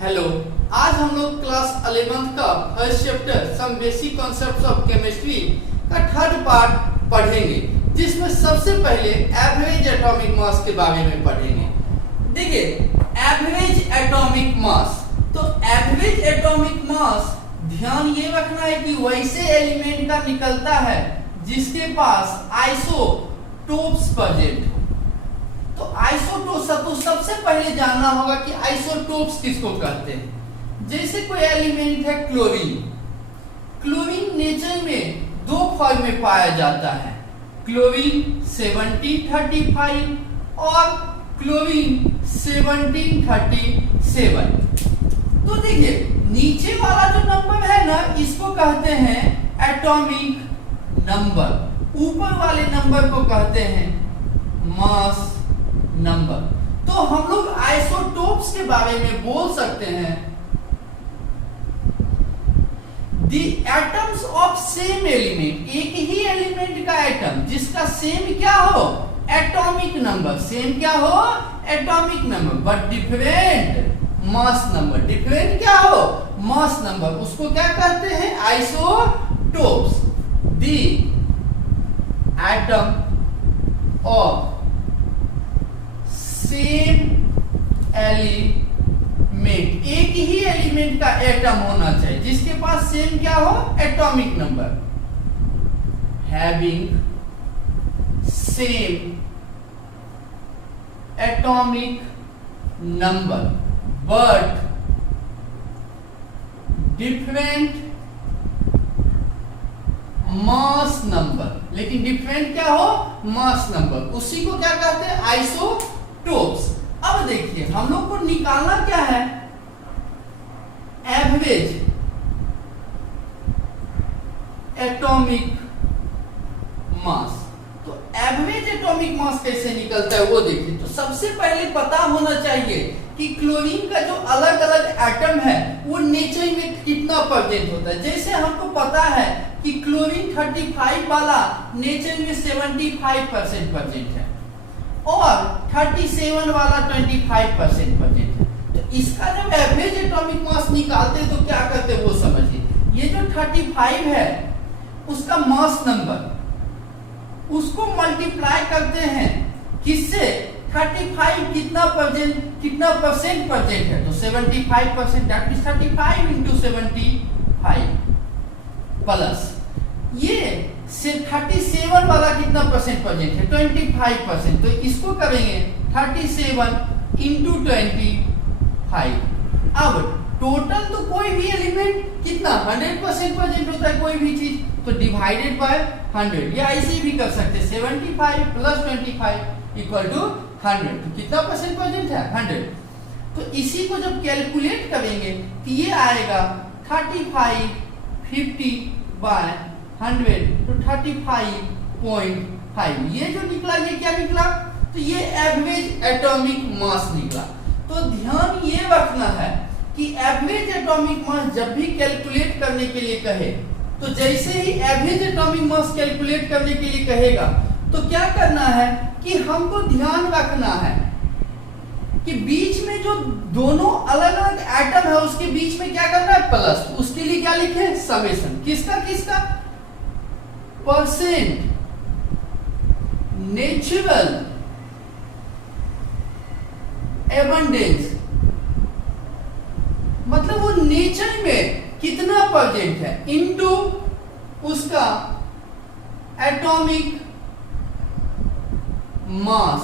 Hello, आज हम लोग क्लास 11th का first chapter some basic concepts of chemistry का थर्ड पार्ट पढ़ेंगे, जिसमें सबसे पहले एवरेज एटॉमिक मास के बारे में पढ़ेंगे। देखिए, एवरेज एटॉमिक मास, तो एवरेज एटॉमिक मास ध्यान ये रखना है कि वैसे एलिमेंट का निकलता है जिसके पास आइसोटोप्स प्रेजेंट हो। तो आइसोटोप्स तो सबसे पहले जानना होगा कि आइसोटोप्स किसको कहते हैं। जैसे कोई एलिमेंट है क्लोरीन। क्लोरीन नेचर में दो फॉर्म में पाया जाता है, क्लोरीन 1735 और क्लोरीन 1737। तो देखिए, नीचे वाला जो नंबर है ना, इसको कहते हैं एटॉमिक नंबर, ऊपर वाले नंबर को कहते हैं मास नंबर। तो हम लोग आइसोटोप्स के बारे में बोल सकते हैं, the atoms of same element, एक ही एलिमेंट का एटम जिसका सेम क्या हो, एटॉमिक नंबर, सेम क्या हो, atomic number, but different mass number, different क्या हो, मास नंबर, उसको क्या कहते हैं, isotopes. The atom of same element, एक ही एलिमेंट का एटम होना चाहिए जिसके पास सेम क्या हो, atomic number, having same atomic number but different mass number, लेकिन डिफरेंट क्या हो, मास नंबर, उसी को क्या कहते हैं, आइसोटोप्स। अब देखिए, हम लोग को निकालना क्या है, एवरेज एटॉमिक मास। तो एवरेज एटॉमिक मास कैसे निकलता है वो देखिए। तो सबसे पहले पता होना चाहिए कि क्लोरीन का जो अलग अलग एटम है वो नेचर में कितना प्रेजेंट होता है। जैसे हमको पता है कि क्लोरीन 35 वाला नेचर में 75% प्रेजेंट है और 37 वाला 25% प्रेजेंट है। तो इसका जब एवरेज एटॉमिक मास निकालते हैं तो क्या करते हैं वो समझिए। ये जो 35 है उसका मास नंबर, उसको मल्टीप्लाई करते हैं किससे, 35 कितना परसेंट प्रेजेंट है, तो 75%, दैट इज 35 into 75 प्लस ये 37 वाला कितना परसेंट प्रेजेंट है, 25%, तो इसको करेंगे 37 into 25। अब टोटल तो कोई भी एलिमेंट कितना 100% प्रेजेंट होता है, कोई भी चीज, तो डिवाइडेड बाय 100, या ऐसे भी कर सकते हैं 75 प्लस 25 इक्वल टू 100। तो कितना परसेंट प्रेजेंट है, 100। तो इसी को जब कैलकुलेट करेंगे तो ये आएगा 35 50 बाय 100 तो 35.5। ये जो निकला, ये क्या निकला, तो ये एवरेज एटॉमिक मास निकला। तो ध्यान ये रखना है कि एवरेज एटॉमिक मास जब भी कैलकुलेट करने के लिए कहे, तो जैसे ही एवरेज एटॉमिक मास कैलकुलेट करने के लिए कहेगा तो क्या करना है कि हमको ध्यान रखना है कि बीच में जो दोनों अलग अलग एटम है उसके बीच में क्या करना है, प्लस। उसके लिए क्या लिखे, समेशन, किसका किसका, परसेंट नेचुरल एबंडेंस, मतलब वो नेचर में कितना प्रेजेंट है, इनटू उसका एटॉमिक मास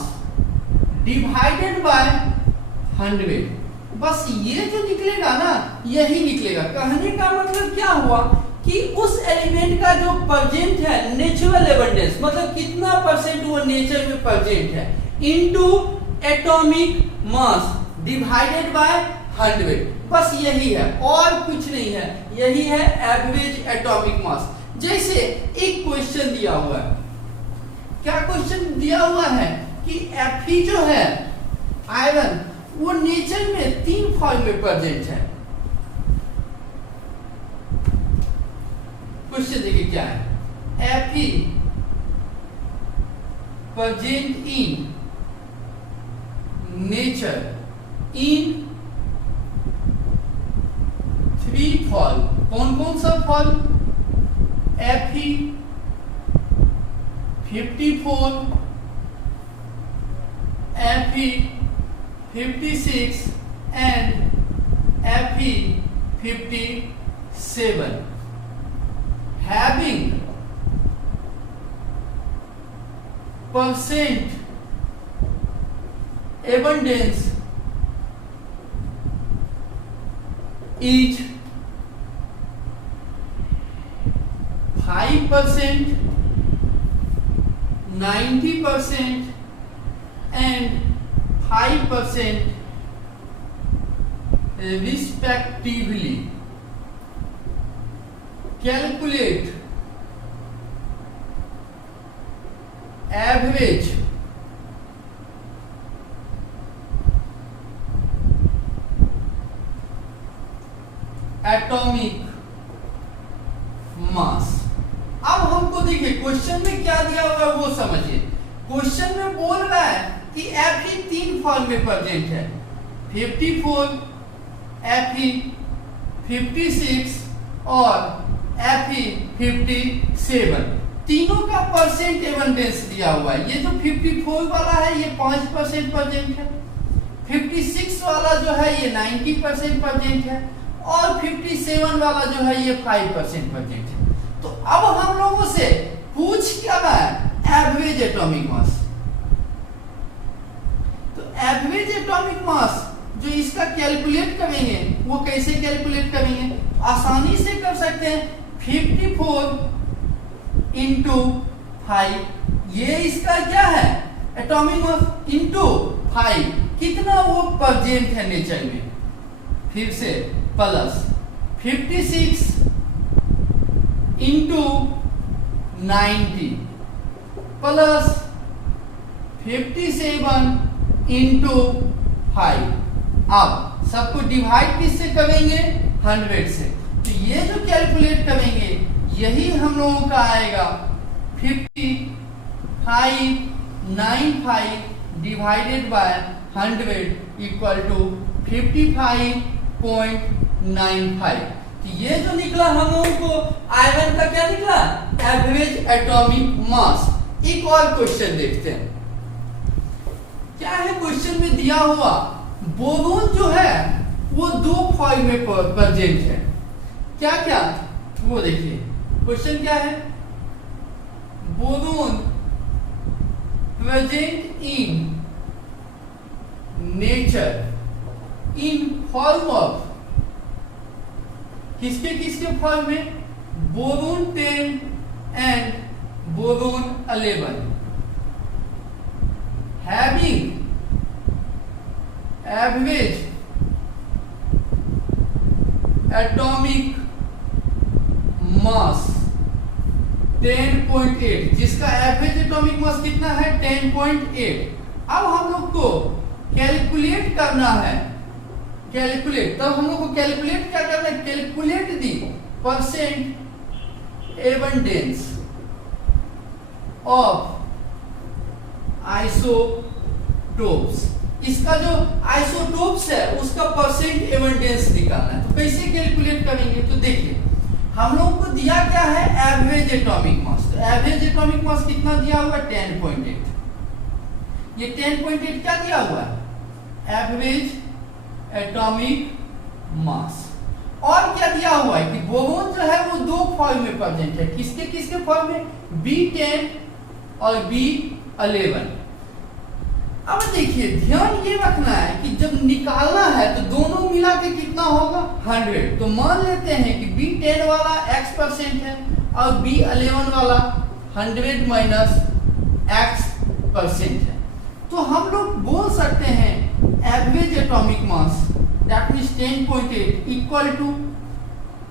डिवाइडेड बाय 100। बस ये जो निकलेगा ना, यही निकलेगा। कहने का मतलब क्या हुआ कि उस एलिमेंट का जो प्रेजेंट है, नेचुरल एबंडेंस, मतलब कितना परसेंट वो नेचर में प्रेजेंट है, into atomic mass divided by 100। बस यही है और कुछ नहीं है, यही है एवरेज एटॉमिक मास। जैसे एक क्वेश्चन दिया हुआ है, क्या क्वेश्चन दिया हुआ है कि Fe जो है आयरन, वो नेचर में 3 फॉर्म में प्रेजेंट है। क्वेश्चन देखिए क्या है, Fe present in nature in fall, कौन कौन सा fall? Fe 54, Fe 56 and Fe 57 having percent abundance is 5%, 90% and 5% respectively. Calculate average atomic mass. अब हमको देखिए क्वेश्चन में क्या दिया हुआ है वो समझिए। क्वेश्चन में बोल रहा है कि Fe 3 फॉर्म में प्रेजेंट है, 54, Fe 56 और Fe 57, तीनों का परसेंट एबंडेंस दिया हुआ है। ये जो 54 वाला है ये 5% प्रेजेंट है, 56 वाला जो है ये 90% प्रेजेंट है और 57 वाला जो है ये 5% प्रेजेंट है। तो अब हम लोगों से पूछ क्या रहा है? एवरेज एटॉमिक मास। तो एवरेज एटॉमिक मास जो इसका कैलकुलेट करेंगे वो कैसे कैलकुलेट करेंगे? आसानी से कर सकते हैं, 54 इंटू 5, ये इसका क्या है? एटॉमिक मास इंटू 5, कितना वो प्रेजेंट है नेचर में। फिर से प्लस 56 इंटू 90 प्लस 57 इंटू 5। अब सबको डिवाइड किससे करेंगे? 100 से। तो ये जो कैलकुलेट करेंगे यही हम लोगों का आएगा 5595 डिवाइडेड बाय 100 इक्वल टू 55.95। तो ये जो निकला हम लोगों को आयरन का क्या निकला? एवरेज एटॉमिक मास। एक और क्वेश्चन देखते हैं क्या है क्वेश्चन में दिया हुआ। बोरोन जो है वो 2 फॉर्म में प्रेजेंट है, क्या क्या वो देखिए। क्वेश्चन क्या है? Boron present in nature in form of, किसके किसके फॉर्म में? Boron 10 and boron 11 having average atomic mass 10.8, जिसका एवरेज एटॉमिक मास कितना है? 10.8। अब हम लोग को कैलकुलेट करना है, कैलकुलेट, तब हम लोग को कैलकुलेट क्या करना है? Calculate the percent abundance of isotopes. इसका जो आइसोटोप्स है उसका परसेंट एबंडेंस निकालना है। तो कैसे कैलकुलेट करेंगे? तो देखिए हम लोग को दिया क्या है? एवरेज एटॉमिक मास। तो एवरेज एटॉमिक मास कितना दिया हुआ है? 10.8। ये 10.8 क्या दिया हुआ है? एवरेज एटॉमिक मास। और क्या दिया हुआ है कि बोरोन जो है वो 2 फॉर्म में प्रेजेंट है, किसके किसके फॉर्म में? B10 और B11। अब देखिए ध्यान ये रखना है कि जब निकालना है तो दोनों मिला के कितना होगा? 100। तो मान लेते हैं कि B10 वाला X% है और B11 वाला 100 माइनस X% है। तो हम लोग बोल सकते हैं average atomic mass that means 10.8 equal to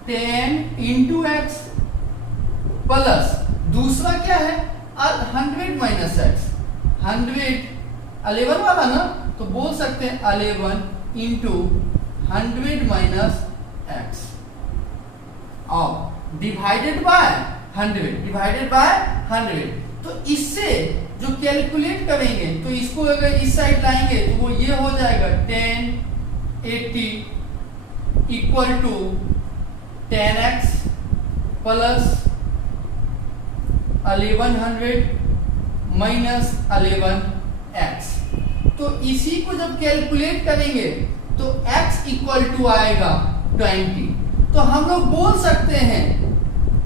10 into X plus दूसरा क्या है? 100 माइनस X, 11 वाला ना, तो बोल सकते हैं 11 इंटू 100 माइनस X और डिवाइडेड बाय 100। तो इससे जो कैलकुलेट करेंगे तो इसको अगर इस साइड लाएंगे तो वो ये हो जाएगा 1080 equal to 10x plus 1100 minus 11x। तो इसी को जब कैलकुलेट करेंगे तो x इक्वल टू आएगा 20। तो हम लोग बोल सकते हैं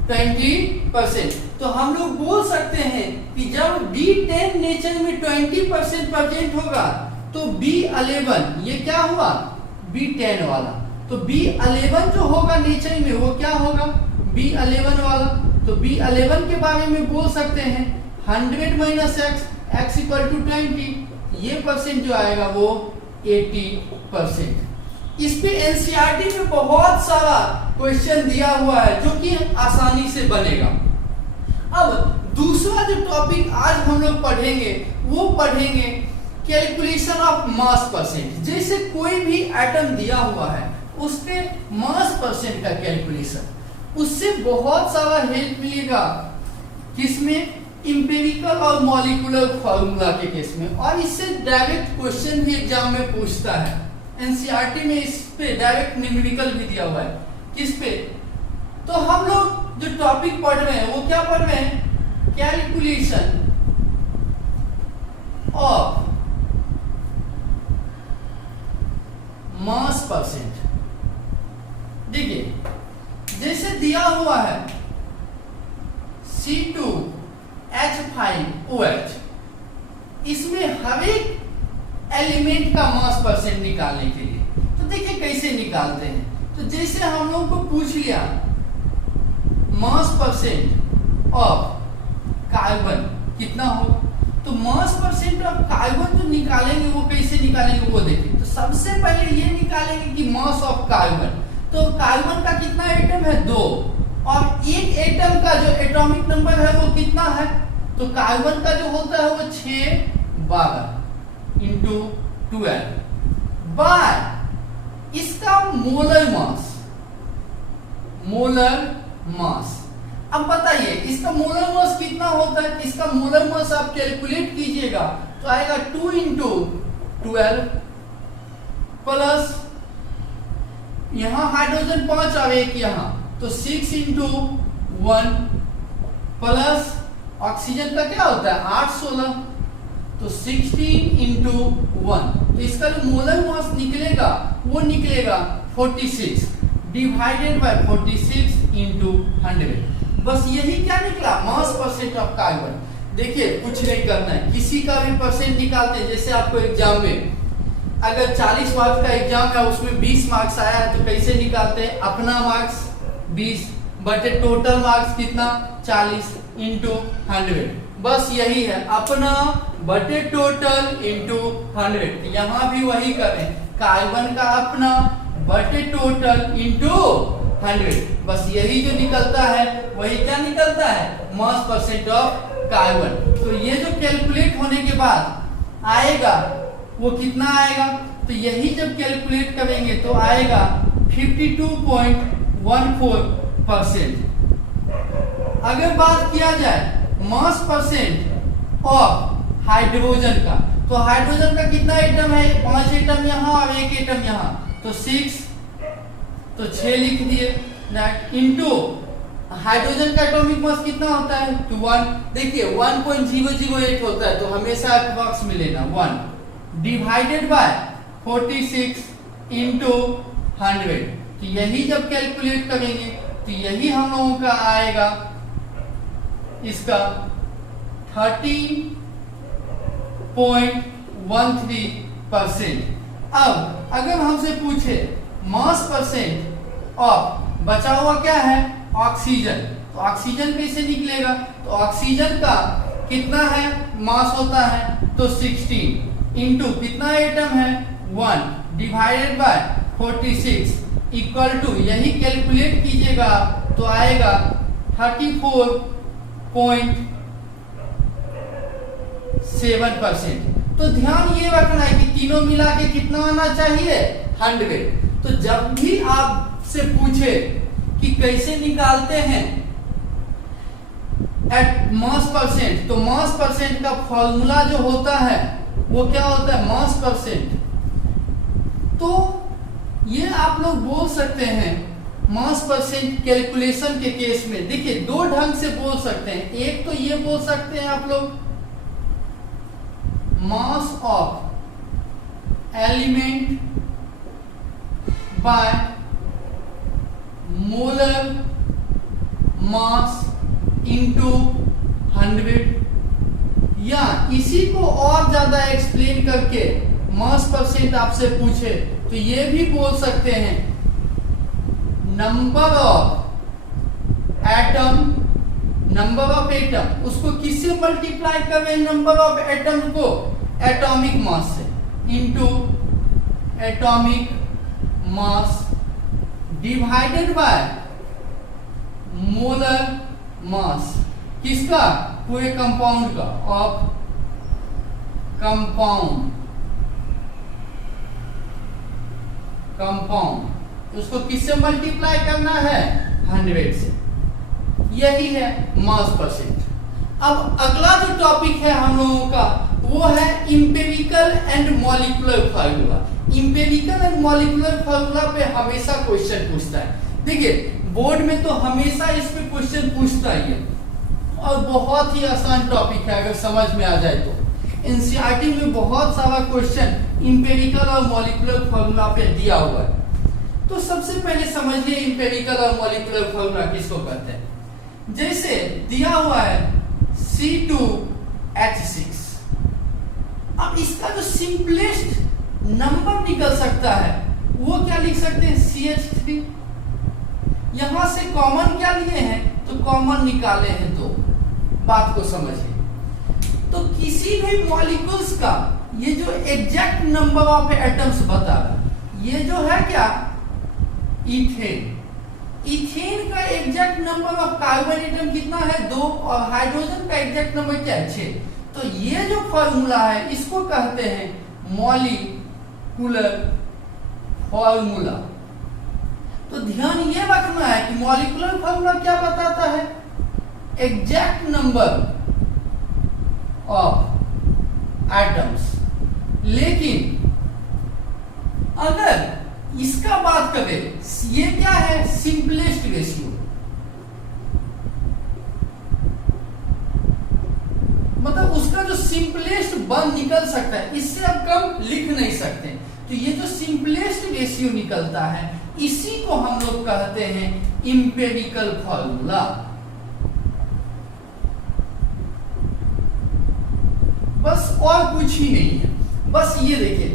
20%। तो हम लोग बोल सकते हैं कि जब B10 नेचर में 20% प्रेजेंट होगा तो B11 ये क्या हुआ B10 वाला, तो B11 जो होगा नेचर में वो क्या होगा B11 वाला। तो B11 के बारे में बोल सकते हैं 100 माइनस x इक्वल टू 20। ये परसेंट जो आएगा वो 80%। इस पे एनसीईआरटी में बहुत सारा क्वेश्चन दिया हुआ है जो कि आसानी से बनेगा। अब दूसरा जो टॉपिक आज हम लोग पढ़ेंगे वो पढ़ेंगे कैलकुलेशन ऑफ मास परसेंट। जैसे कोई भी एटम दिया हुआ है उसके मास परसेंट का कैलकुलेशन, उससे बहुत सारा हेल्प मिलेगा किसमें इंपेरिकल और मॉलिक्यूलर फॉर्मूला के केस में। और इससे डायरेक्ट क्वेश्चन भी एग्जाम में पूछता है। एनसीईआरटी में इस पे डायरेक्ट न्यूमेरिकल भी दिया हुआ है। किस पे? तो हम लोग जो टॉपिक पढ़ रहे हैं वो क्या पढ़ रहे हैं कैलकुलेशन ऑफ मास परसेंट। देखिए जैसे दिया हुआ है C2H5OH, इसमें हर एक एलिमेंट का मास परसेंट निकालने के लिए तो देखिए कैसे निकालते हैं। तो जैसे हम लोग को पूछ लिया मास परसेंट ऑफ कार्बन कितना होगा, तो मास परसेंट ऑफ कार्बन जो निकालेंगे वो कैसे निकालेंगे वो देखिए। तो सबसे पहले ये निकालेंगे कि मास ऑफ कार्बन, तो कार्बन का कितना एटम है 2, और एक एटम का जो एटॉमिक नंबर है वो कितना है, तो कार्बन का जो होता है वो 612 इंटू 12 बाय इसका मोलर मास। अब बताइए इसका मोलर मास कितना होता है। इसका मोलर मास आप कैलकुलेट कीजिएगा तो आएगा 2 इंटू 12 प्लस यहां हाइड्रोजन 5 और एक यहां, तो 6 इंटू 1 प्लस ऑक्सीजन का क्या होता है 8 16, तो 16 इंटू 1। तो इसका जो मोलर मास निकलेगा वो निकलेगा 46 डिवाइडेड बाय 46 इंटू 100। बस यही क्या निकला मास परसेंट ऑफ कार्बन। देखिए कुछ नहीं करना है, किसी का भी परसेंट निकालते हैं। जैसे आपको एग्जाम में अगर 40 मार्क्स का एग्जाम है उसमें 20 मार्क्स आया है तो कैसे निकालते हैं, अपना मार्क्स 20 बटे टोटल मार्क्स कितना 40 इंटू 100। बस यही है, अपना बटे टोटल इंटू 100। यहाँ भी वही करें, कार्बन का अपना बटे टोटल इंटू 100। बस यही जो निकलता है वही क्या निकलता है मास परसेंट ऑफ कार्बन। तो ये जो कैलकुलेट होने के बाद आएगा वो कितना आएगा, तो यही जब कैलकुलेट करेंगे तो आएगा 52.14%। अगर बात किया जाए मास परसेंट ऑफ हाइड्रोजन का, तो हाइड्रोजन का कितना एटम है 5 एटम यहाँ और एक एटम यहाँ, तो 6, तो 6 लिख दिए इंटू हाइड्रोजन का एटॉमिक मास कितना होता है तो 1। देखिए 1.008 होता है तो हमेशा अप्रॉक्स मिलेगा 1 डिवाइडेड बाय 46 इंटू 100। तो यही जब कैलकुलेट करेंगे तो यही हम लोगों का आएगा इसका 13.13%। अब अगर हमसे पूछे मास परसेंट ऑफ बचा हुआ क्या है ऑक्सीजन, तो ऑक्सीजन कैसे निकलेगा, तो ऑक्सीजन का कितना है मास होता है तो 16 इंटू कितना एटम है 1 डिवाइडेड बाय 46 इक्वल टू यही कैलकुलेट कीजिएगा तो आएगा 34.7%। तो ध्यान ये रखना है कि तीनों मिला के कितना आना चाहिए 100। तो जब भी आपसे पूछे कि कैसे निकालते हैं एट मास परसेंट, तो मास परसेंट का फॉर्मूला जो होता है वो क्या होता है मास परसेंट। तो ये आप लोग बोल सकते हैं मास परसेंट कैलकुलेशन के केस में देखिए दो ढंग से बोल सकते हैं। एक तो ये बोल सकते हैं आप लोग mass of element by molar mass into 100, या इसी को और ज्यादा एक्सप्लेन करके मास परसेंट आपसे पूछे तो ये भी बोल सकते हैं number of atom, number of atom, उसको किससे मल्टीप्लाई कर रहे हैं नंबर ऑफ एटम को, एटॉमिक मास से, into atomic mass divided by molar mass, किसका, पूरे कंपाउंड का, ऑफ कंपाउंड, कंपाउंड उसको किससे मल्टीप्लाई करना है, 100 से। यही है मास परसेंट। अब अगला जो टॉपिक है हम लोगों का वो है empirical and molecular formula. Empirical and molecular formula पे हमेशा क्वेश्चन पूछता है। देखिए बोर्ड में तो हमेशा इस पे क्वेश्चन पूछता ही है और बहुत ही आसान टॉपिक है अगर समझ में आ जाए तो। एनसीईआरटी में बहुत सारा क्वेश्चन इंपेरिकल और मॉलिक्यूलर फार्मूला पे दिया हुआ है। तो सबसे पहले समझिए इंपेरिकल और मॉलिक्यूलर फार्मूला किसको कहते हैं। जैसे दिया हुआ है C2H6, अब इसका जो सिंपलेस्ट नंबर निकल सकता है वो क्या लिख सकते हैं, CH3। यहां से कॉमन क्या लिए हैं, तो कॉमन निकाले हैं दो। बात को समझिए। तो किसी भी मॉलिक्यूल्स का ये जो एग्जैक्ट नंबर ऑफ एटम्स बता रहा है, ये जो है क्या, इथेन। इथेन का exact number of carbon atom कितना है, 2, और हाइड्रोजन का एग्जैक्ट नंबर क्या है, 6। तो ये जो फॉर्मूला है इसको कहते हैं मॉलिक्यूलर फॉर्मूला। तो ध्यान ये रखना है कि मॉलिक्यूलर फॉर्मूला क्या बताता है, एग्जैक्ट नंबर ऑफ एटम्स। लेकिन अगर इसका बात करें, ये क्या है, सिंपलेस्ट रेशियो, मतलब उसका जो सिंपलेस्ट बन निकल सकता है, इससे अब कम लिख नहीं सकते। तो ये जो सिंपलेस्ट रेशियो निकलता है इसी को हम लोग कहते हैं इंपेरिकल फॉर्मूला। बस और कुछ ही नहीं है। बस ये देखिए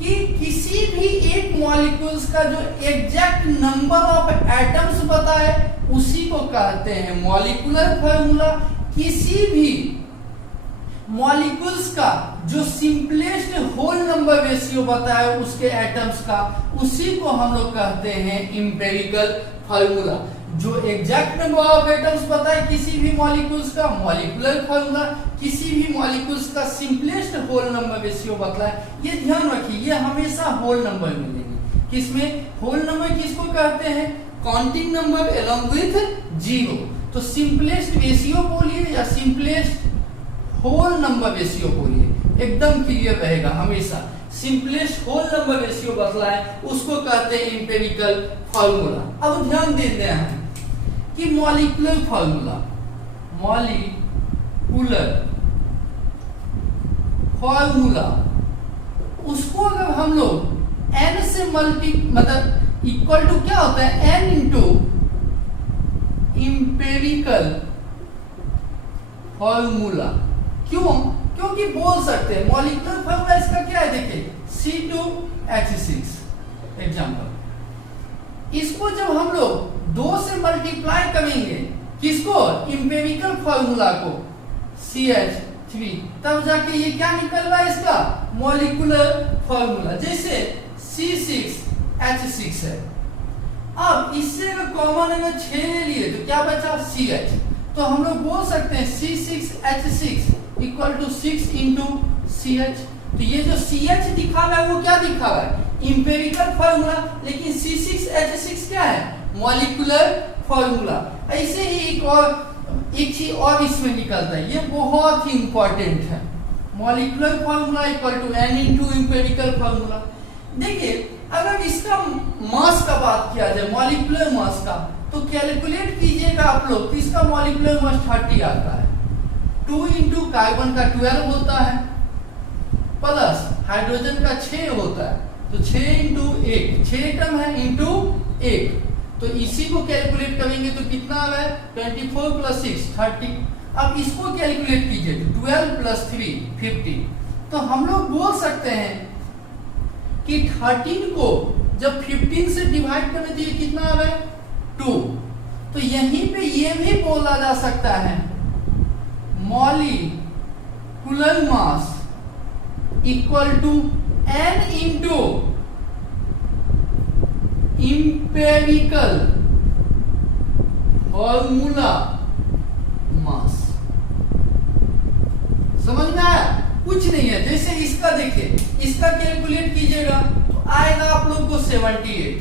कि किसी भी एक मॉलिक्यूल्स का जो एग्जैक्ट नंबर ऑफ एटम्स बताए उसी को कहते हैं मॉलिक्यूलर फॉर्मूला। किसी भी मॉलिक्यूल्स का जो सिंपलेस्ट होल नंबर रेशियो बताए उसके एटम्स का, उसी को हम लोग कहते हैं इंपेरिकल फॉर्मूला। जो एग्जैक्ट नंबर ऑफ एटम्स बताए किसी भी मॉलिक्यूल्स का, मॉलिक्यूलर फॉर्मूला। किसी भी मॉलिक्यूल्स का सिंपलेस्ट होल नंबर रेशियो बताए, ये ध्यान रखिए, ये हमेशा होल नंबर मिलेंगे। किसमें होल नंबर किसको कहते हैं, काउंटिंग नंबर अलोंग विथ 0। तो सिंपलेस्ट रेशियो बोलिए या सिंपलेस्ट होल नंबर रेशियो बोलिए, एकदम क्लियर रहेगा हमेशा। सिंपलेस्ट होल नंबर रेशियो बतलाए उसको कहते हैं इंपेरिकल फॉर्मूला। अब ध्यान देते हैं कि मॉलिक्यूलर फॉर्मूला, मॉलिक्यूलर फॉर्मूला, उसको अगर हम लोग n से मतलब इक्वल टू क्या होता है, n इंटू इंपेरिकल फॉर्मूला। क्यों, क्योंकि बोल सकते हैं मॉलिक्यूलर फॉर्मूला इसका क्या है, देखिए C2H6 एग्जांपल। इसको जब हम लोग 2 से मल्टीप्लाई करेंगे, किसको, इंपेरिकल फॉर्मूला को, CH3, तब जाके ये क्या निकल रहा है इसका मॉलिक्यूलर फॉर्मूला। जैसे C6H6 है, अब इससे अगर कॉमन अगर 6 ले लिए तो क्या बचा, CH। तो हम लोग बोल सकते हैं C6H6 equal to 6 into CH। तो ये जो CH दिखा रहा है वो क्या दिखा रहा है, इंपेरिकल फॉर्मूला। लेकिन C6H6 क्या है, मॉलिक्यूलर फॉर्मूला। ऐसे ही एक चीज और इसमें निकलता है, ये बहुत ही इंपॉर्टेंट है। Molecular formula equal to n into empirical formula. देखिए अगर इसका मास का बात किया जाए, मॉलिक्यूलर मास का, तो कैलकुलेट कीजिएगा आप लोग, तो इसका मॉलिक्यूलर मास 30 आता है। 2 इंटू कार्बन का 12 होता है, प्लस हाइड्रोजन का 6 होता है, तो 6 इंटू 1, 6 एटम है इंटू 1, तो इसी को कैलकुलेट करेंगे तो कितना आ रहा है 24 प्लस 6 30। अब इसको कैलकुलेट कीजिए तो 12 प्लस 3 15। तो हम लोग बोल सकते हैं कि 13 को जब 15 से डिवाइड करें तो ये कितना आ रहा है 2। तो यहीं पे ये भी बोला जा सकता है molecular mass equal to n into empirical formula mass. समझ में आया? कुछ नहीं है, जैसे इसका देखिए, इसका कैलकुलेट कीजिएगा तो आएगा आप लोग को 78,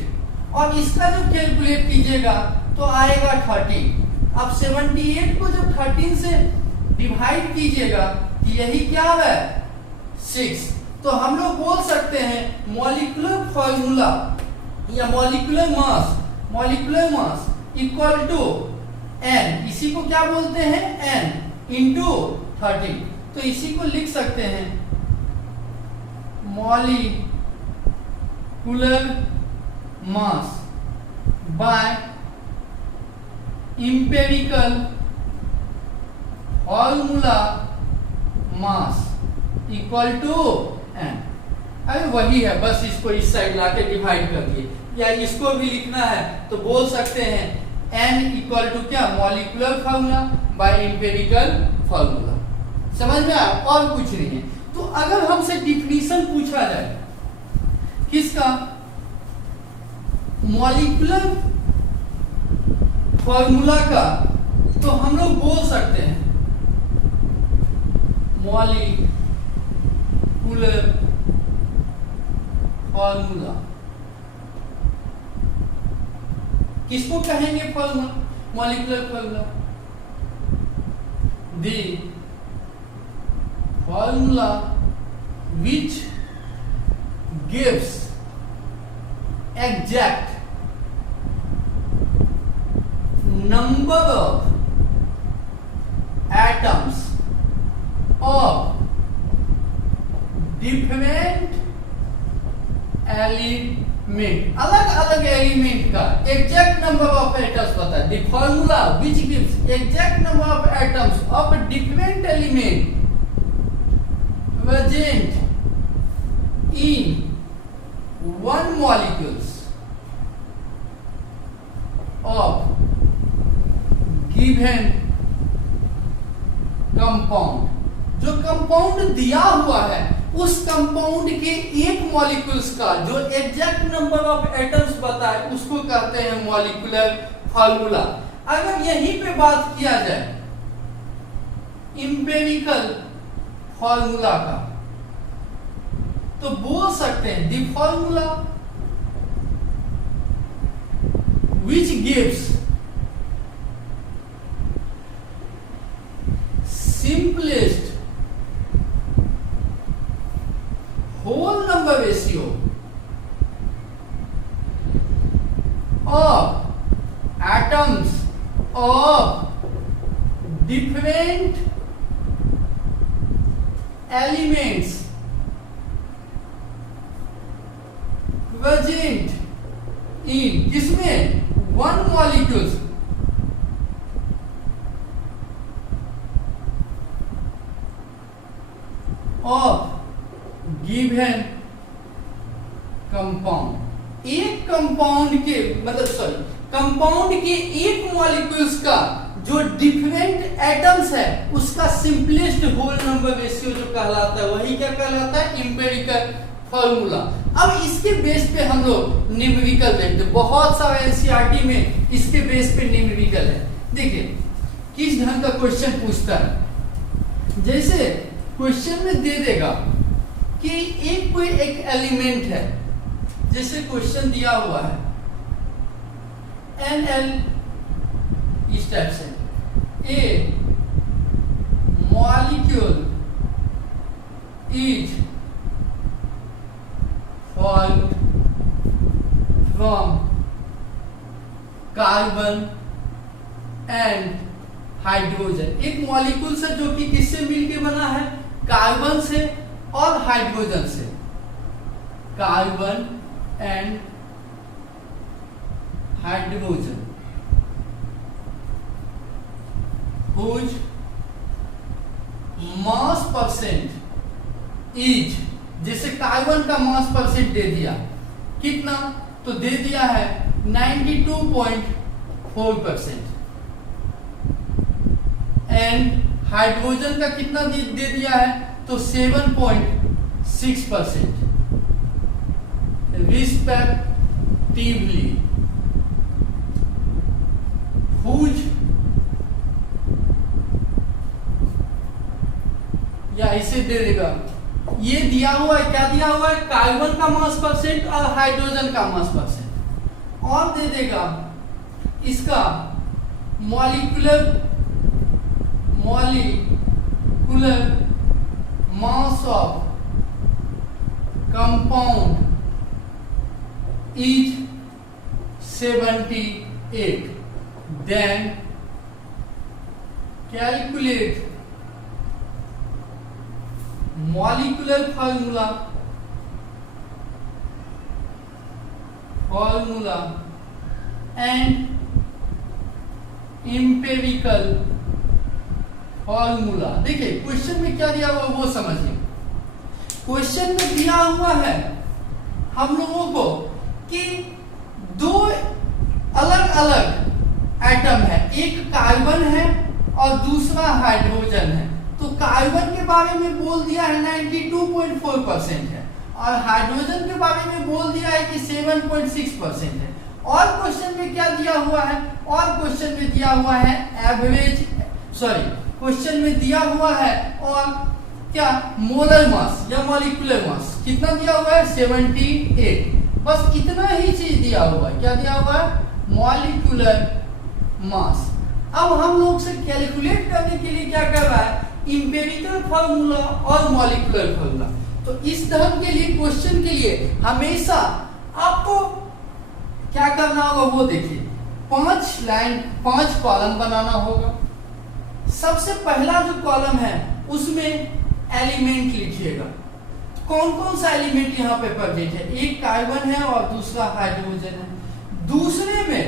और इसका जब कैलकुलेट कीजिएगा तो आएगा 30। अब 78 को जब 13 से डिवाइड कीजिएगा तो यही क्या है 6। तो हम लोग बोल सकते हैं मॉलिक्यूलर फॉर्मूला या molecular mass equal to n, इसी को क्या बोलते हैं n इंटू 30। तो इसी को लिख सकते हैं molecular mass by empirical formula mass equal to n। अरे वही है, बस इसको इस साइड लाके डिवाइड कर दिए, या इसको भी लिखना है तो बोल सकते हैं n इक्वल टू क्या molecular formula by empirical formula. समझ में आया? और कुछ नहीं है। तो अगर हमसे डिफिनीशन पूछा जाए किसका मॉलिक्यूलर फॉर्मूला का, तो हम लोग बोल सकते हैं मॉलिक्यूलर फॉर्मूला किसको कहेंगे formula molecular formula? The formula which gives exact number of atoms of different element, अलग अलग एलिमेंट का एग्जैक्ट नंबर ऑफ एटम्स पता है। The formula which gives exact number of atoms of different element present in one molecules of given compound। जो compound दिया हुआ है उस कंपाउंड के एक मॉलिक्यूल्स का जो एग्जैक्ट नंबर ऑफ एटम्स बताए उसको कहते हैं मॉलिक्यूलर फॉर्मूला। अगर यहीं पे बात किया जाए इंपेरिकल फॉर्मूला का, तो बोल सकते हैं the formula which gives simplest whole number ratio of atoms of different elements present in किसमें one molecules of given compound. एक कंपाउंड के मतलब कंपाउंड के एक मॉलिक्यूल्स का जो डिफरेंट एटम्स है उसका सिंपलेस्ट होल नंबर रेशियो जो कहलाता है वही क्या कहलाता है इंपेरिकल फॉर्मूला। अब इसके बेस पे हम लोग न्यूमेरिकल देखते हैं, बहुत सारे एनसीईआरटी में इसके बेस पे न्यूमेरिकल है। देखिए किस ढंग का क्वेश्चन पूछता है, जैसे क्वेश्चन में दे देगा कि एक कोई एक एलिमेंट है, जैसे क्वेश्चन दिया हुआ है NL इस टाइप से, a molecule is form carbon and hydrogen, एक मॉलिक्यूल से जो कि किससे मिलके बना है, कार्बन से और हाइड्रोजन से, carbon and hydrogen, whose mass percent is, जैसे कार्बन का मास परसेंट दे दिया कितना, तो दे दिया है 92.4%, एंड हाइड्रोजन का कितना दे दिया है, तो 7.6% रिस्पेक्टिवली, whose, या इसे दे देगा, ये दिया हुआ है, क्या दिया हुआ है, कार्बन का मास परसेंट और हाइड्रोजन का मास परसेंट, और दे देगा इसका molecular mass of compound is 78, then calculate molecular formula and empirical formula। देखिए क्वेश्चन में क्या दिया हुआ वो समझिए। क्वेश्चन में दिया हुआ है हम लोगों को कि दो अलग अलग एटम है, एक कार्बन है और दूसरा हाइड्रोजन है, तो कार्बन के बारे में बोल दिया है 92.4% है और हाइड्रोजन के बारे में बोल दिया है कि 7.6% है। और क्वेश्चन में क्या दिया हुआ है, और क्वेश्चन में दिया हुआ है एवरेज, क्वेश्चन में दिया हुआ है और क्या मोलर मास या मॉलिक्यूलर मास कितना दिया हुआ है, 78, बस इतना ही चीज दिया हुआ है। क्या दिया हुआ है, मॉलिक्यूलर मास। अब हम लोग से कैलकुलेट करने के लिए क्या कर रहा है, इंपेरिकल फार्मूला और मॉलिक्यूलर फार्मूला। तो इस तरह के लिए क्वेश्चन के लिए हमेशा आपको क्या करना होगा वो देखिए, 5 कॉलम बनाना होगा। सबसे पहला जो कॉलम है उसमें एलिमेंट लिखिएगा, कौन कौन सा एलिमेंट यहाँ पे प्रेजेंट है, एक कार्बन है और दूसरा हाइड्रोजन है। दूसरे में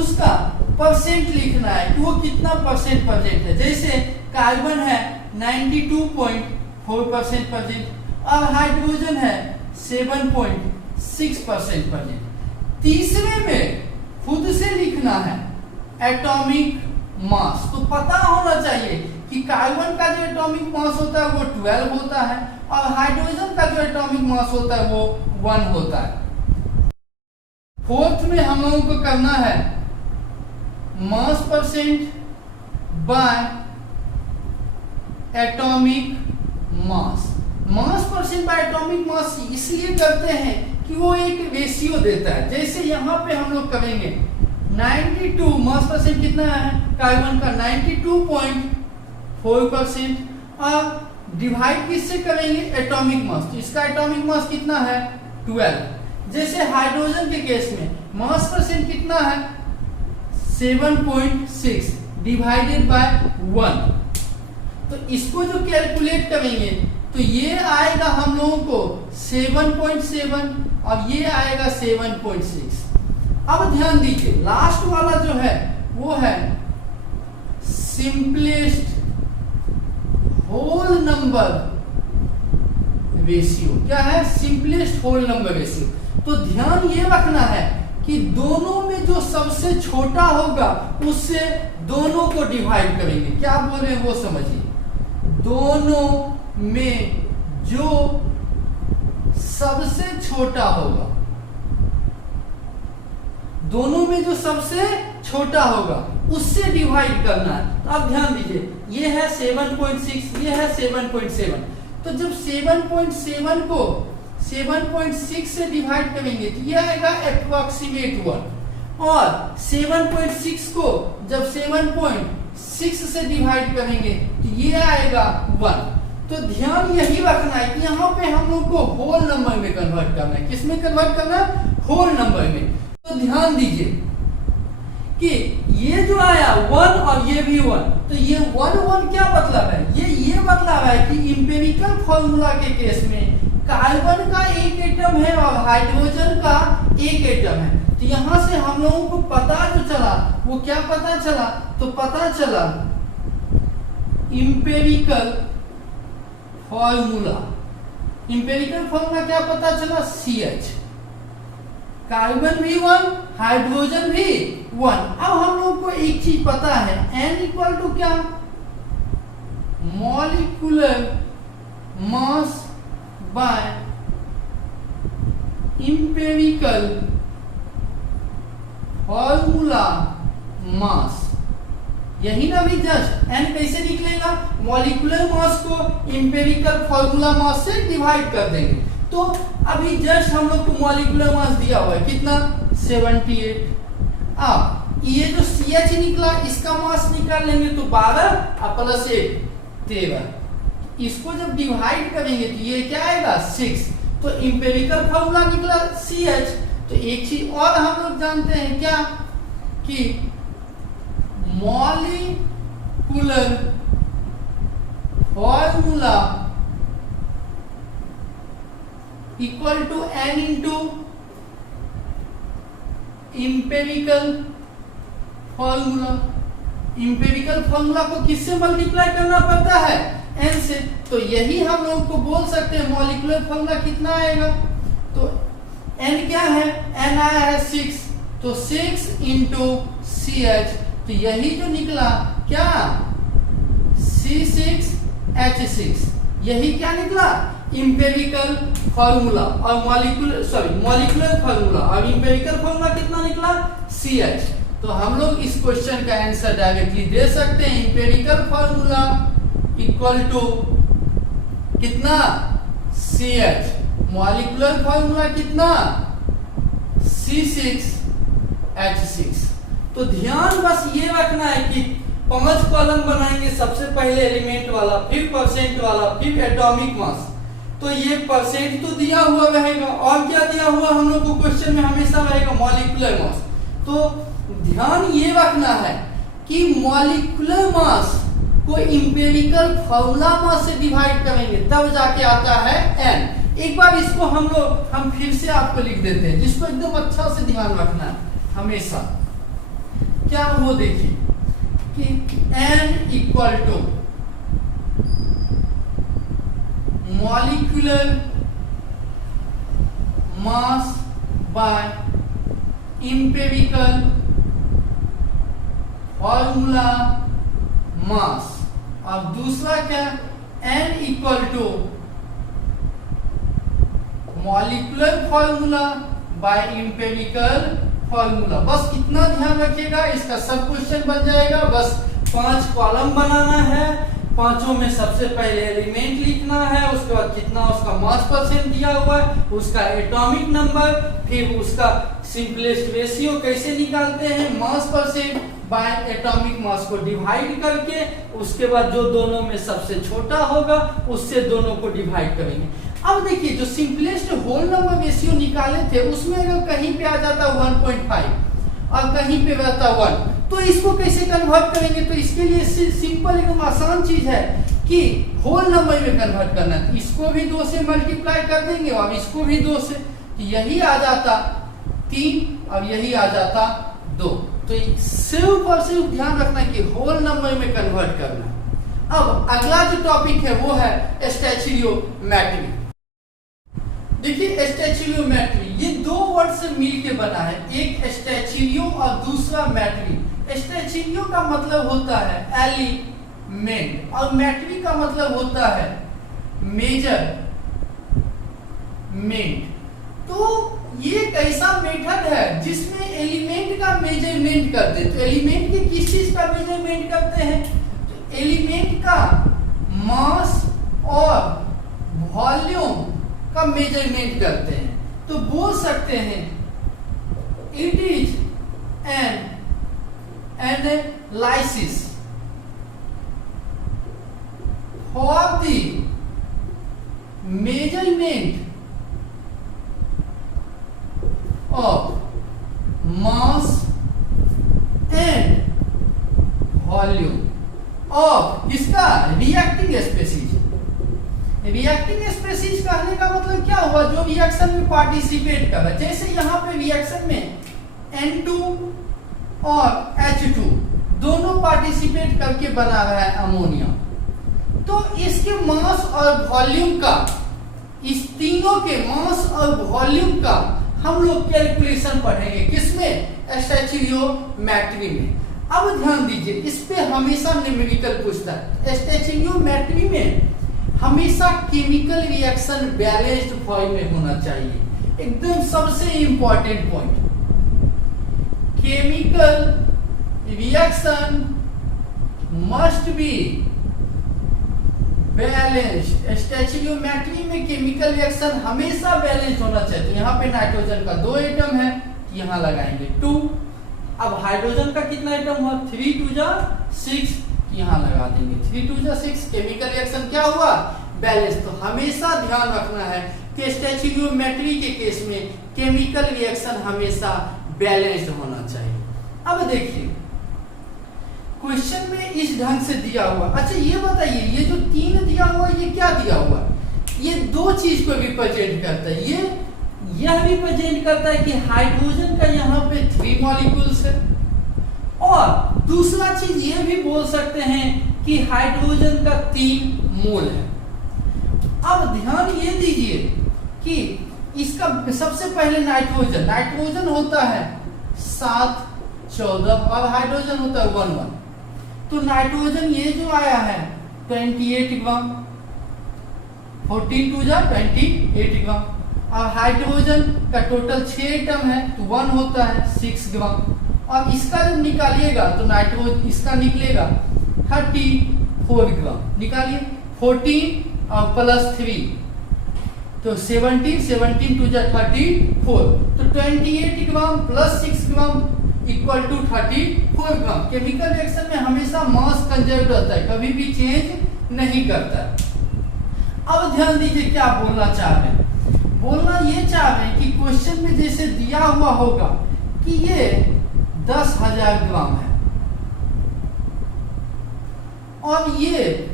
उसका परसेंट लिखना है कि वो कितना परसेंट प्रेजेंट है, जैसे कार्बन है 92.4% प्रेजेंट और हाइड्रोजन है 7.6% प्रेजेंट। तीसरे में खुद से लिखना है एटॉमिक मास। तो पता होना चाहिए कि कार्बन का जो एटॉमिक मास होता है वो 12 होता है और हाइड्रोजन का जो एटॉमिक मास होता है वो 1 होता है। फोर्थ में हम लोगों को करना है मास percent by atomic mass. Mass percent by atomic mass इसलिए करते हैं कि वो एक रेशियो देता है। जैसे यहाँ पे हम लोग करेंगे 92, मास परसेंट कितना है कार्बन का 92.4% और डिवाइड किससे करेंगे, एटॉमिक मास। तो इसका एटॉमिक मास कितना है 12। जैसे हाइड्रोजन के केस में मास परसेंट कितना है 7.6 डिवाइडेड बाय 1। तो इसको जो कैलकुलेट करेंगे तो ये आएगा हम लोगों को 7.7 और ये आएगा 7.6। अब ध्यान दीजिए लास्ट वाला जो है वो है सिंपलेस्ट होल नंबर रेशियो। क्या है, सिंपलेस्ट होल नंबर रेशियो। तो ध्यान ये रखना है कि दोनों में जो सबसे छोटा होगा उससे दोनों को डिवाइड करेंगे। क्या बोल रहे हैं वो समझिए, दोनों में जो सबसे छोटा होगा, दोनों में जो सबसे छोटा होगा उससे डिवाइड करना है। तो आप ध्यान दीजिए ये है 7.6, ये है 7.7। तो जब 7.7 को 7.6 से डिवाइड करेंगे तो ये आएगा अप्रोक्सीमेट 1 और 7.6 को जब 7.6 से डिवाइड करेंगे तो ये आएगा 1। तो ध्यान यही रखना है कि यहाँ पे हम लोग को होल नंबर में कन्वर्ट करना है। किस में कन्वर्ट करना है, होल नंबर में। तो ध्यान दीजिए कि ये जो आया 1 और ये भी 1, तो ये 1 1 क्या मतलब है? ये मतलब है कि इंपेरिकल फॉर्मूला के केस में कार्बन का एक एटम है और हाइड्रोजन का एक एटम है। तो यहाँ से हम लोगों को पता जो चला वो क्या पता चला? तो पता चला इंपेरिकल फॉर्मूला क्या पता चला? CH, कार्बन भी 1, हाइड्रोजन भी 1। अब हम लोग को एक चीज पता है, N इक्वल टू क्या? Molecular mass by empirical formula मास। यही ना भी जस्ट N कैसे निकलेगा? मॉलिक्यूलर मास को इंपेरिकल फॉर्मूला मास से डिवाइड कर देंगे। तो अभी जस्ट हम लोग को मॉलिक्यूलर मास दिया हुआ है कितना? 78। अब ये जो CH निकला इसका मास निकाल लेंगे तो 12 और प्लस 1 13। इसको जब डिवाइड करेंगे तो ये क्या आएगा? 6। तो इंपेरिकल फॉर्मूला निकला CH। तो एक चीज और हम लोग जानते हैं क्या? कि molecular formula equal to N into empirical formula. Empirical formula को किससे मल्टीप्लाई करना पड़ता है? N से। तो यही हम लोग को बोल सकते हैं मॉलिक्यूलर फॉर्मूला कितना आएगा? तो N क्या है? N आया है 6, तो 6 इंटू CH। तो यही जो निकला क्या? C6H6। यही क्या निकला? इंपेरिकल फॉर्मूला और मॉलिक्यूलर फॉर्मूला। और इंपेरिकल फॉर्मूला कितना निकला? CH। तो हम लोग इस क्वेश्चन का आंसर डायरेक्टली दे सकते हैं। इंपेरिकल फॉर्मूला इक्वल टू कितना? CH। मॉलिक्यूलर फॉर्मूला कितना? C6H6। तो ध्यान बस ये रखना है कि 5 कॉलम बनाएंगे। सबसे पहले एलिमेंट वाला, फिर परसेंट वाला, फिर एटॉमिक मास। तो ये परसेंट तो दिया हुआ रहेगा और क्या दिया हुआ हम लोग को क्वेश्चन में हमेशा रहेगा? Molecular mass. तो ध्यान ये रखना है कि मॉलिक्यूलर मास को इंपेरिकल फॉर्मूला मास से डिवाइड करेंगे तब जाके आता है N। एक बार इसको हम फिर से आपको लिख देते हैं, जिसको एकदम अच्छा से ध्यान रखना है हमेशा। क्या वो देखिए कि N equal to molecular mass by empirical formula mass. और दूसरा क्या? N equal to molecular formula by empirical formula. बस इतना ध्यान रखिएगा, इसका सब क्वेश्चन बन जाएगा। बस 5 कॉलम बनाना है, पांचों में सबसे पहले एलिमेंट लिखना है, उसके बाद कितना उसका मास परसेंट दिया हुआ है, उसका एटॉमिक नंबर, फिर उसका सिंपलेस्ट रेशियो कैसे निकालते हैं? मास परसेंट बाय एटॉमिक मास को डिवाइड करके, उसके बाद जो दोनों में सबसे छोटा होगा उससे दोनों को डिवाइड करेंगे। अब देखिए जो सिंपलेस्ट होल नंबर रेशियो निकाले थे उसमें अगर कहीं पे आ जाता 1.5 और कहीं पे रहता 1, तो इसको कैसे कन्वर्ट करेंगे? तो इसके लिए सिंपल एकदम आसान चीज है कि होल नंबर में कन्वर्ट करना है। इसको भी 2 से मल्टीप्लाई कर देंगे और इसको भी 2 से, तो यही आ जाता 3 और यही आ जाता 2। तो सिर्फ और सिर्फ ध्यान रखना कि होल नंबर में कन्वर्ट करना है। अब अगला जो टॉपिक है वो है स्टैचियोमेट्री। देखिए स्टैचियोमेट्री ये 2 वर्ड से मिलके बना है, एक स्टैचियो और दूसरा मैट्री। स्टैचियो का मतलब होता है एलिमेंट और मैट्री का मतलब होता है मेजरमेंट। तो ये एक ऐसा मेथड है जिसमें एलिमेंट का मेजरमेंट करते हैं। तो एलिमेंट के किस चीज का मेजरमेंट करते हैं? तो एलिमेंट का मास और वॉल्यूम का मेजरमेंट करते हैं। तो बोल सकते हैं it is an analysis for the measurement of mass and volume of किसका, रिएक्टिंग स्पेसीज। रिएक्टिंग स्पेसीज कहने का मतलब क्या हुआ, जो रिएक्शन में पार्टिसिपेट कर रहा है। जैसे यहाँ पे रिएक्शन में N2 और H2 दोनों पार्टिसिपेट करके बना रहा है अमोनिया, तो इसके मास और वॉल्यूम का, इस तीनों के मास और वॉल्यूम का हम लोग कैलकुलेशन पढ़ेंगे किसमें, स्टोइचियोमेट्री में। अब ध्यान दीजिए, इस पे हमेशा न्यूमेरिकल पूछता है। स्टोइचियोमेट्री में हमेशा केमिकल रिएक्शन बैलेंस्ड फॉर्म में होना चाहिए, एकदम सबसे important point. Chemical reaction must be balanced. Stoichiometry में केमिकल रिएक्शन हमेशा बैलेंस होना चाहिए। तो यहाँ पे नाइट्रोजन का 2 एटम है, यहाँ लगाएंगे 2। अब हाइड्रोजन का कितना एटम हुआ, 3 2 जा 6, यहाँ लगा देंगे 3 2 जा 6। केमिकल रिएक्शन क्या हुआ, बैलेंस। तो हमेशा ध्यान रखना है कि स्टोइचियोमेट्री के केस में केमिकल रिएक्शन हमेशा बैलेंस्ड होना चाहिए। अब देखिए क्वेश्चन में इस ढंग से दिया हुआ। अच्छा ये बताइए, ये जो 3 दिया हुआ ये क्या दिया हुआ, ये 2 चीज को रिप्रेजेंट करता है। यह रिप्रेजेंट करता है कि हाइड्रोजन का यहाँ पे 3 मॉलिक्यूल्स है, और दूसरा चीज ये भी बोल सकते हैं कि हाइड्रोजन का 3 मोल है। अब ध्यान ये दीजिए कि इसका सबसे पहले नाइट्रोजन होता है 7 14 और हाइड्रोजन होता है 1 1। तो नाइट्रोजन ये जो आया है 28 ग्राम, 14 2 जा 28 ग्राम, और हाइड्रोजन का टोटल 6 एटम है तो 1 होता है 6 ग्राम। और इसका जब निकालिएगा तो नाइट्रोजन इसका निकलेगा 34 ग्राम। निकालिए 14 और प्लस 3 तो 17 2 जा 34, तो 28 gram plus 6 gram equal to 34 gram. Chemical reaction में हमेशा मास कंजर्व रहता है, कभी भी चेंज नहीं करता है। अब ध्यान दीजिए क्या बोलना चाह रहे हैं। बोलना ये चाह रहे हैं कि क्वेश्चन में जैसे दिया हुआ होगा कि ये 10,000 ग्राम है, और ये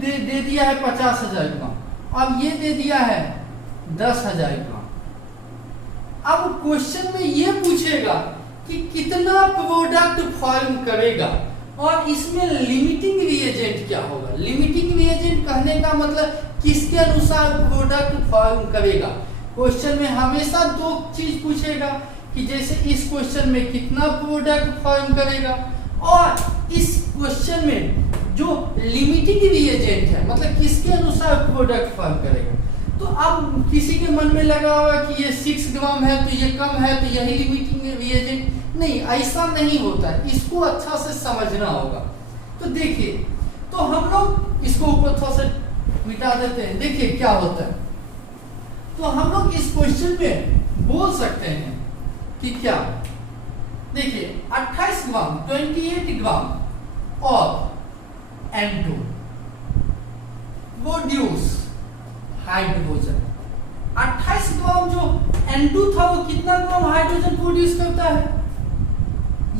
दे दिया है 50,000 ग्राम, और ये दे दिया है 10,000 ग्राम। अब क्वेश्चन में ये पूछेगा कि कितना प्रोडक्ट फॉर्म करेगा, और इसमें लिमिटिंग रिएजेंट क्या होगा। लिमिटिंग रिएजेंट कहने का मतलब किसके अनुसार प्रोडक्ट फॉर्म करेगा। क्वेश्चन में हमेशा 2 चीज पूछेगा कि जैसे इस क्वेश्चन में कितना प्रोडक्ट फॉर्म करेगा, और इस क्वेश्चन में जो लिमिटिंग रिएजेंट है मतलब किसके अनुसार प्रोडक्ट फॉर्म करेगा। तो अब किसी के मन में लगा होगा कि ये 6 ग्राम है तो ये कम है तो यही लिमिटिंग रिएजेंट। नहीं, ऐसा नहीं होता है, इसको अच्छा से समझना होगा। तो देखिए, तो हम लोग इसको ऊपर थोड़ा सा मिटा देते हैं। देखिए क्या होता है, तो हम लोग इस क्वेश्चन में बोल सकते हैं कि क्या, देखिए 28 ग्राम 28 ग्राम और N2 प्रोड्यूस हाइड्रोजन। 28 ग्राम जो N2 था वो कितना ग्राम हाइड्रोजन प्रोड्यूस करता है,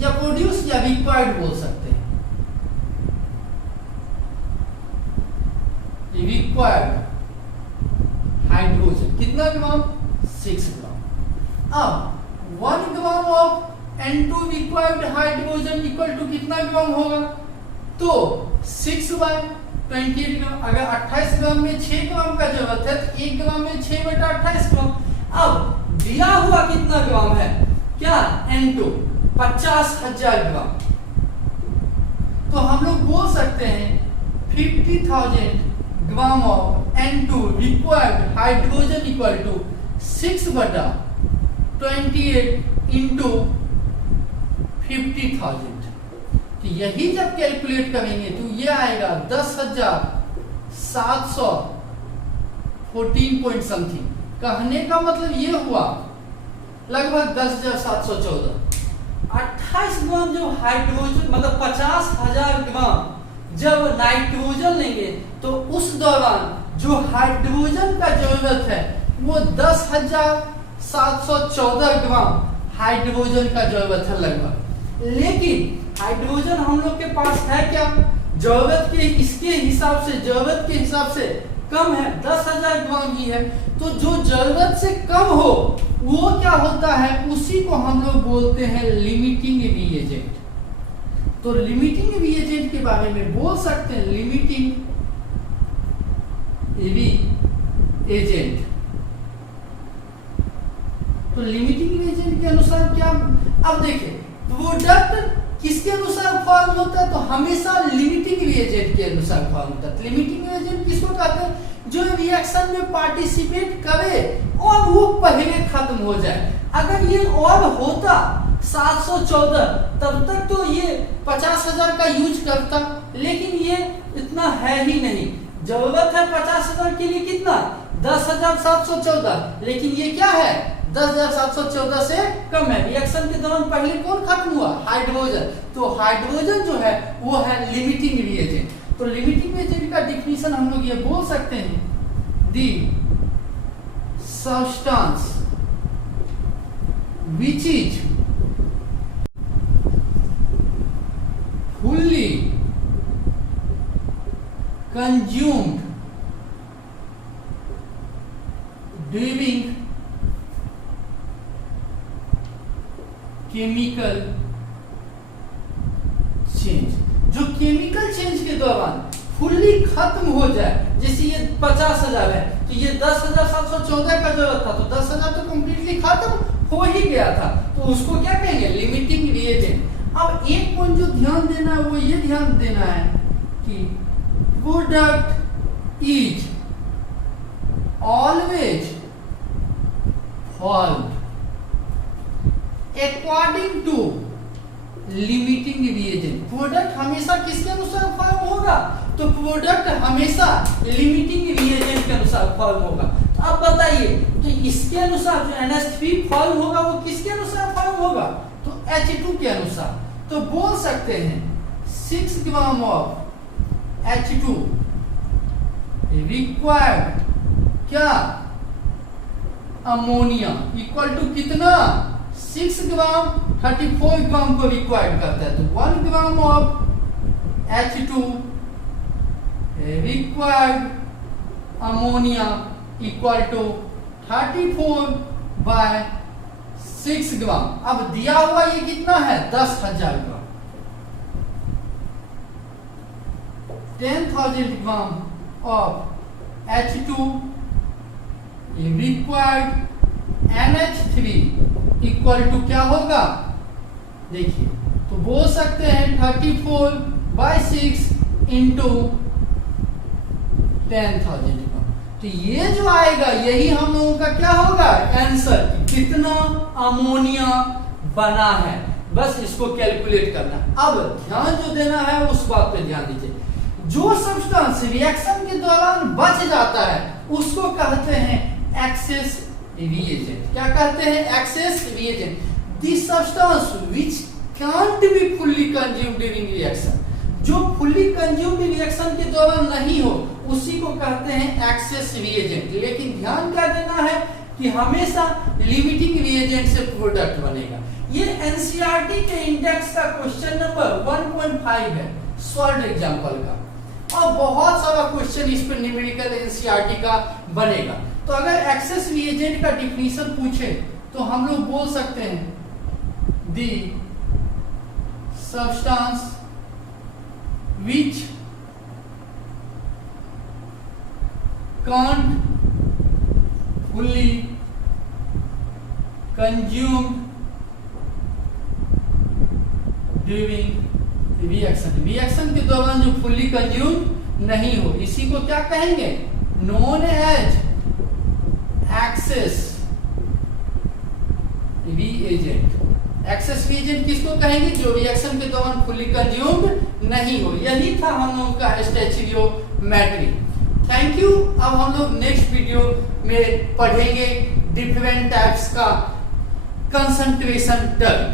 या प्रोड्यूस या रिक्वायर्ड बोल सकते हैं। रिक्वायर्ड हाइड्रोजन कितना ग्राम, 6 ग्राम। अब 1 gram of N2 required hydrogen equal to कितना ग्राम होगा, तो 6/28 ग्राम। अगर 28 ग्राम में 6 ग्राम का जरूरत है तो 1 ग्राम में 6/28 ग्राम। अब दिया हुआ कितना ग्राम है, क्या N2 50,000 ग्राम। तो हम लोग बोल सकते हैं 50,000 gram of N2 required hydrogen equal to 6/28 into 50,000। तो यही जब कैलकुलेट करेंगे तो ये आएगा 10,714 पॉइंट समथिंग। कहने का मतलब ये हुआ लगभग 10,714। 28 ग्राम जब हाइड्रोजन मतलब 50,000 ग्राम जब नाइट्रोजन लेंगे तो उस दौरान जो हाइड्रोजन का जरूरत है वो 10,714 ग्राम हाइड्रोजन का जरूरत है लगभग। लेकिन हाइड्रोजन हम लोग के पास है क्या, जरूरत के जरूरत के हिसाब से कम है, 10,000 ग्राम ही है। तो जो जरूरत से कम हो वो क्या होता है, उसी को हम लोग बोलते हैं लिमिटिंग रिएजेंट। तो लिमिटिंग रिएजेंट के बारे में बोल सकते हैं, लिमिटिंग रिएजेंट। तो लिमिटिंग रिएजेंट के अनुसार क्या, अब देखिए प्रोडक्ट किसके अनुसार फॉर्म होता है, तो हमेशा लिमिटिंग रिएजेंट के अनुसार फॉर्म होता है। लिमिटिंग रिएजेंट किसको कहते हैं, जो रिएक्शन में पार्टिसिपेट करे और वो पहले खत्म हो जाए। अगर ये और होता 714 तब तक तो ये 50,000 का यूज करता, लेकिन ये इतना है ही नहीं। जरूरत है 50,000 के लिए कितना, 10,714, लेकिन ये क्या है 10,714 से कम है। रिएक्शन के दौरान पहले कौन खत्म हुआ, हाइड्रोजन। तो हाइड्रोजन जो है वो है लिमिटिंग रिएजेंट। तो लिमिटिंग रिएजेंट का डिफिनीशन हम लोग ये बोल सकते हैं, the substance which is fully consumed during chemical change. जो केमिकल चेंज के दौरान फुल्ली खत्म हो जाए, जैसे ये 50,000 है तो ये 10,714 का जरूरत था, तो 10,000 तो कंप्लीटली खत्म हो ही गया था, तो उसको क्या कहेंगे, लिमिटिंग रिएजेंट। अब एक पॉइंट जो ध्यान देना है वो ये ध्यान देना है कि product is always formed according to limiting reagent. Product हमेशा किसके अनुसार फॉर्म होगा, तो प्रोडक्ट हमेशा लिमिटिंग रिएजेंट के अनुसार फॉर्म होगा। तो अब बताइए, तो इसके अनुसार जो NH3 फॉर्म होगा वो किसके अनुसार फॉर्म होगा, तो H2 के अनुसार। तो बोल सकते हैं 6 ग्राम ऑफ H2 रिक्वायर्ड क्या, अमोनिया इक्वल टू कितना, 6 ग्राम 34 ग्राम को रिक्वायर्ड करता है। तो 1 gram of H2 required ammonia equal to 34/6 gram. अब दिया हुआ ये कितना है, 10,000 gram. 10,000 gram of H2 required NH3 equal to क्या होगा, देखिए तो बोल सकते हैं 34/6 इंटू 10,000। तो ये जो आएगा यही हम लोगों का क्या होगा आंसर, कितना अमोनिया बना है, बस इसको कैलकुलेट करना। अब ध्यान जो देना है उस बात पे ध्यान दीजिए, जो सब्सटेंस रिएक्शन के दौरान बच जाता है उसको कहते हैं एक्सेस रिएजेंट। क्या कहते हैं, access reagent. This substance which can't be fully consumed during reaction, जो फुल्ली कंज्यूम्ड रिएक्शन के दौरान नहीं हो उसी को कहते हैं एक्सेस रिएजेंट। लेकिन ध्यान क्या देना है कि हमेशा लिमिटिंग रिएजेंट से प्रोडक्ट बनेगा। ये एनसीईआरटी के इंडेक्स का क्वेश्चन नंबर 1.5 है, शॉर्ट एग्जांपल का, और बहुत सारा क्वेश्चन इस पर न्यूमेरिकल एनसीईआरटी का बनेगा। तो अगर एक्सेस रिएजेंट का डिफिनीशन पूछे तो हम लोग बोल सकते हैं the substance which can't fully consumed during reaction। Reaction के दौरान जो फुल्ली कंज्यूम नहीं हो, इसी को क्या कहेंगे, known as excess reagent. Excess reagent किसको कहेंगे, जो रिएक्शन के दौरान फुल्ली कंज्यूम्ड नहीं हो। यही था हम लोगों का स्टोइचियोमेट्री। Thank you. अब हम लोग नेक्स्ट वीडियो में पढ़ेंगे डिफरेंट टाइप्स का कंसंट्रेशन टर्म।